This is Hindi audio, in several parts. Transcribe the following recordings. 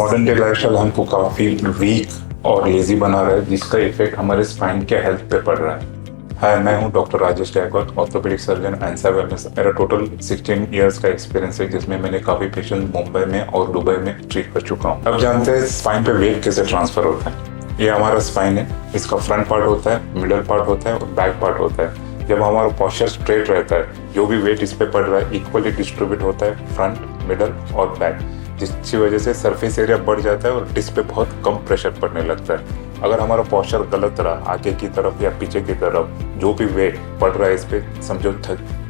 मॉडर्न डे लाइफस्टाइल हमको काफ़ी वीक और लेजी बना रहा है, जिसका इफेक्ट हमारे स्पाइन के हेल्थ पे पड़ रहा है। हाय, मैं हूं doctor Rajesh Gaikwad, orthopaedic surgeon एंसा वेलनेस। मेरा टोटल 16 इयर्स का एक्सपीरियंस है, जिसमें मैंने काफ़ी पेशेंट मुंबई में और दुबई में ट्रीट कर चुका हूं। अब जानते हैं स्पाइन पे वेट कैसे ट्रांसफर होता है। ये हमारा स्पाइन है, इसका फ्रंट पार्ट होता है, मिडल पार्ट होता है और बैक पार्ट होता है। जब हमारा पोस्चर स्ट्रेट रहता है, जो भी वेट इस पे पड़ रहा है इक्वली डिस्ट्रीब्यूट होता है फ्रंट, मिडल और बैक, जिसकी वजह से सरफेस एरिया बढ़ जाता है और डिस्क पे बहुत कम प्रेशर पड़ने लगता है। अगर हमारा पोस्चर गलत रहा, आगे की तरफ या पीछे की तरफ, जो भी वेट पड़ रहा है इस पे, समझो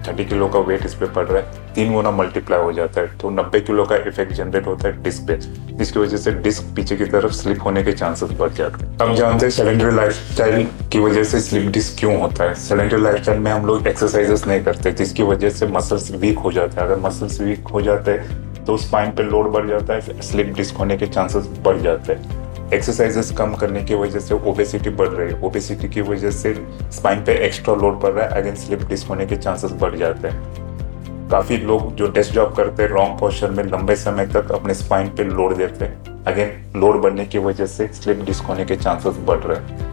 30 किलो का वेट इस पे पड़ रहा है, 3 गुना मल्टीप्लाई हो जाता है, तो 90 किलो का इफेक्ट जनरेट होता है डिस्क पे, जिसकी वजह से डिस्क पीछे की तरफ स्लिप होने के चांसेस बढ़ जाते हैं। हम जानते हैं सेडेंटरी लाइफस्टाइल की वजह से स्लिप डिस्क क्यों होता है। सेडेंटरी लाइफस्टाइल में हम लोग एक्सरसाइजेस नहीं करते, जिसकी वजह से मसल्स वीक हो जाते हैं। अगर मसल्स वीक हो जाते हैं तो स्पाइन पे लोड बढ़ जाता है, स्लिप डिस्क होने के चांसेस बढ़ जाते हैं। एक्सरसाइजेस कम करने की वजह से ओबेसिटी बढ़ रही है, ओबेसिटी की वजह से स्पाइन पे एक्स्ट्रा लोड पड़ रहा है, अगेन स्लिप डिस्क होने के चांसेस बढ़ जाते हैं। काफ़ी लोग जो डेस्क जॉब करते हैं रॉन्ग पोस्चर में लंबे समय तक अपने स्पाइन पे लोड देते हैं, अगेन लोड बढ़ने की वजह से स्लिप डिस्क होने के चांसेस बढ़ रहे हैं।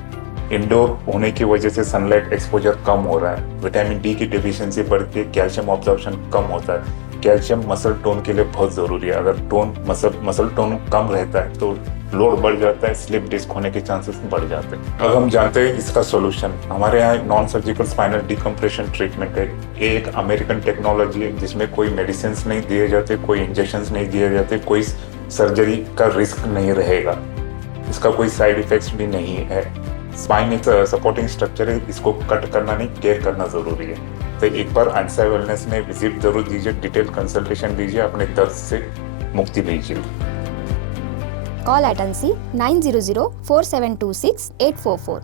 इंडोर होने की वजह से सनलाइट एक्सपोजर कम हो रहा है, विटामिन डी की डिफिशियंसी बढ़ के कैल्शियम ऑब्जॉर्प्शन कम होता है। कैल्शियम मसल टोन के लिए बहुत ज़रूरी है। अगर मसल टोन कम रहता है तो लोड बढ़ जाता है, स्लिप डिस्क होने के चांसेस बढ़ जाते हैं। अब हम जानते हैं इसका सॉल्यूशन। हमारे यहाँ non surgical spinal decompression treatment है। ये एक अमेरिकन टेक्नोलॉजी है, जिसमें कोई मेडिसिन नहीं दिए जाते, कोई इंजेक्शन नहीं दिए जाते, कोई सर्जरी का रिस्क नहीं रहेगा, इसका कोई साइड इफेक्ट्स भी नहीं है। स्पाइन एक सपोर्टिंग स्ट्रक्चर है, इसको कट करना नहीं, केयर करना ज़रूरी है। तो एक बार एंसा वेलनेस में विजिट जरूर दीजिए, डिटेल कंसल्टेशन लीजिए, अपने दर्द से मुक्ति लीजिए। Call at ANSI 900 4726 844.